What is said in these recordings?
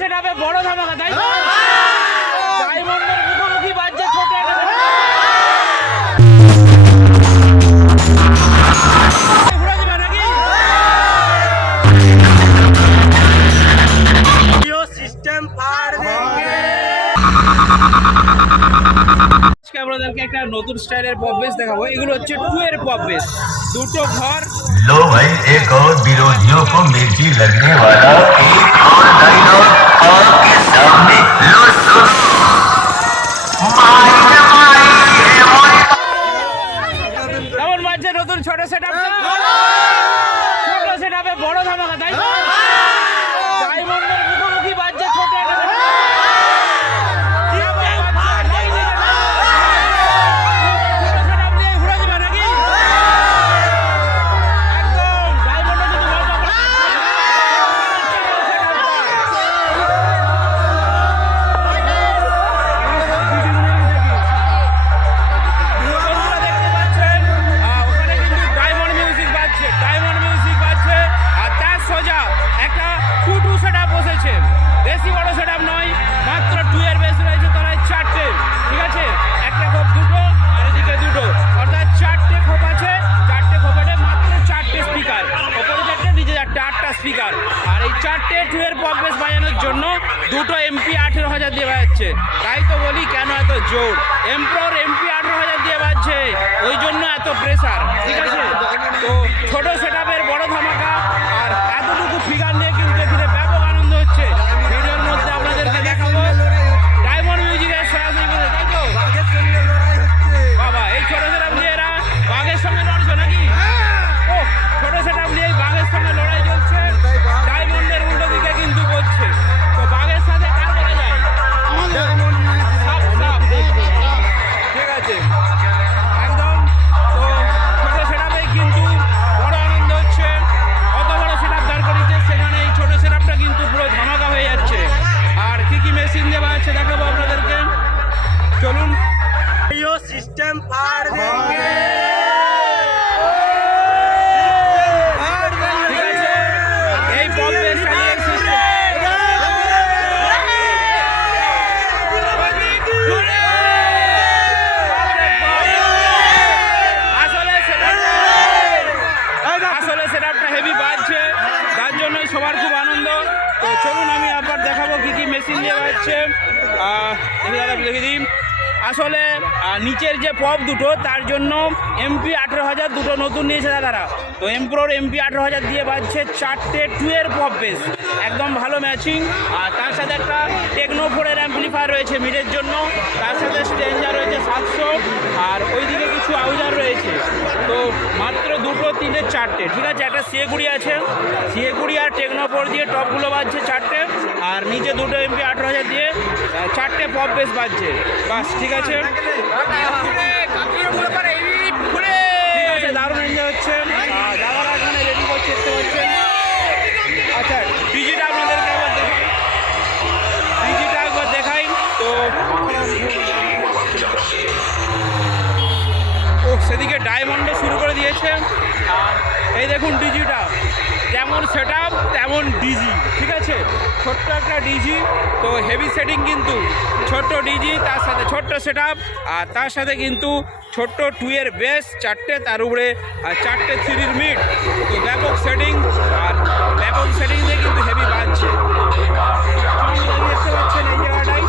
সেটাপে বড় ধামাকা তাই তো ডায়মন্ডের মুখোমুখি বাজছে ছোট একটা ঘুরে দিবে নাকি जियो सिस्टम फाड़ देंगे আজকে আপনাদেরকে একটা নতুন স্টাইলের পপ বেস দেখাবো এগুলো হচ্ছে টু এর পপ বেস দুটো ঘর लो भाई एक और विरोधियों को मिर्ची लगने वाला एक और लाइन और স্পিকার। আর এই চারটে টুয়ের পপবেস পপ বাজানোর জন্য দুটো এমপি আঠেরো হাজার দিয়ে বাজাচ্ছে। তাই তো বলি, কেন এত জোর? এমপ্রোর এমপি আঠেরো হাজার দিয়ে বাজছে। ওই জন্য এত প্রেসার ঠিক আছে? তো ছোট সেট বড় ধামাকা, আর এতটুকু ফিগার নিয়ে কিন্তু सिस्टम फाड़ देंगे আসলে নিচের যে পপ দুটো, তার জন্য এমপি আঠেরো হাজার দুটো নতুন নিয়েছে দাদারা। তো এমপ্রোর এমপি আঠেরো হাজার দিয়ে বাজছে চারটে টুয়ের পপ বেস। একদম ভালো ম্যাচিং আর তার সাথে একটা টেকনো ফোরের অ্যাম্পলিফায়ার রয়েছে মিডের জন্য। তার সাথে স্ট্রেঞ্জার রয়েছে সাতশো। আর ওইদিকে কিছু আউজার রয়েছে। তো মাত্র দুটো, তিনটে, চারটে। ঠিক আছে, একটা সিএগুড়ি আছে। সিএগুড়ি আর টেকনোপোর দিয়ে টপগুলো বাজছে চারটে। আর নিচে দুটো এমপি আঠেরো হাজার দিয়ে চারটে পপ বেশ বাজছে। বাস, ঠিক আছে? ও সেদিকে ডায়মন্ডও শুরু করে দিয়েছে। এই দেখুন ডিজিটা। যেমন সেট তেমন ডিজি। ঠিক আছে? ছোট্ট একটা ডিজি। তো হেভি সেটিং কিন্তু ছোট্ট ডিজি, তার সাথে ছোট্ট সেট আর তার সাথে কিন্তু ছোট্ট টু এর বেস চারটে তার উপরে, আর চারটে থ্রির মিট তো ব্যাপক সেটিং আর ব্যাপক সেটিং দিয়ে কিন্তু হেভি বাজছে। দেখতে পাচ্ছেন এই জায়গাটাই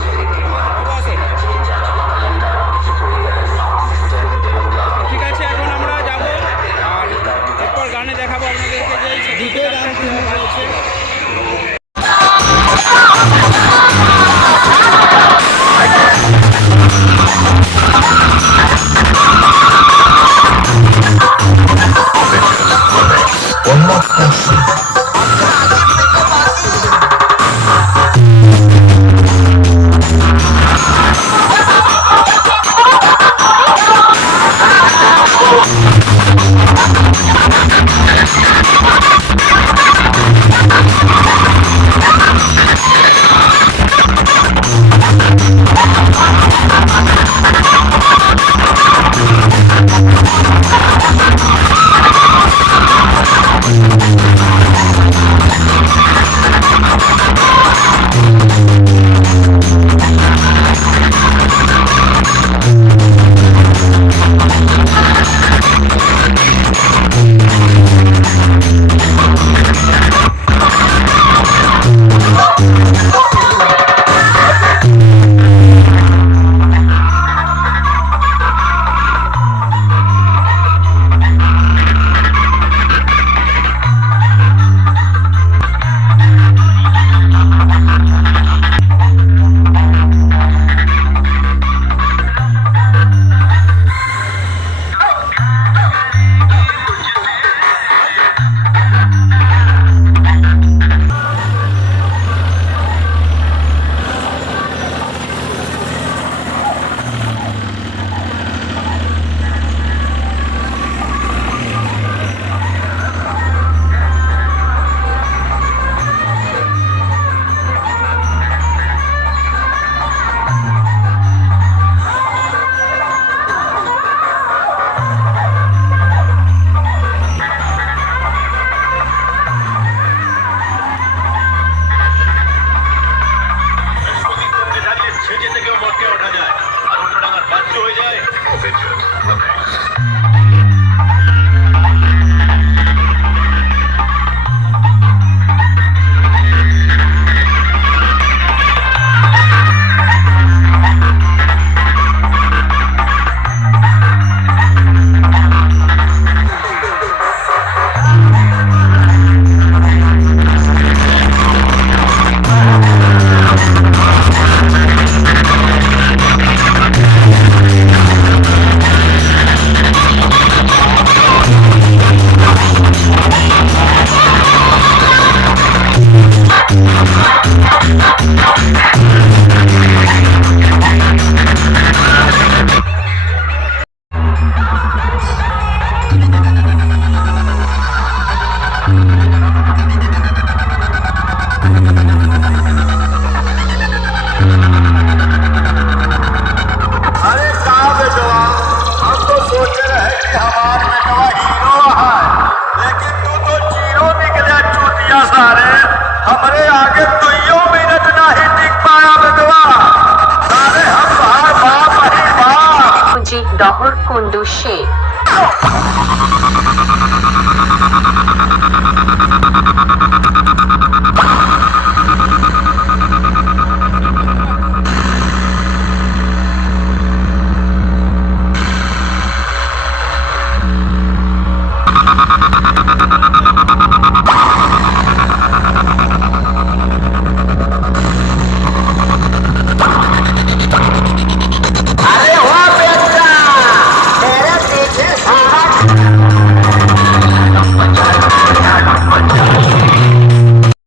ডহর কুণ্ডু শেখ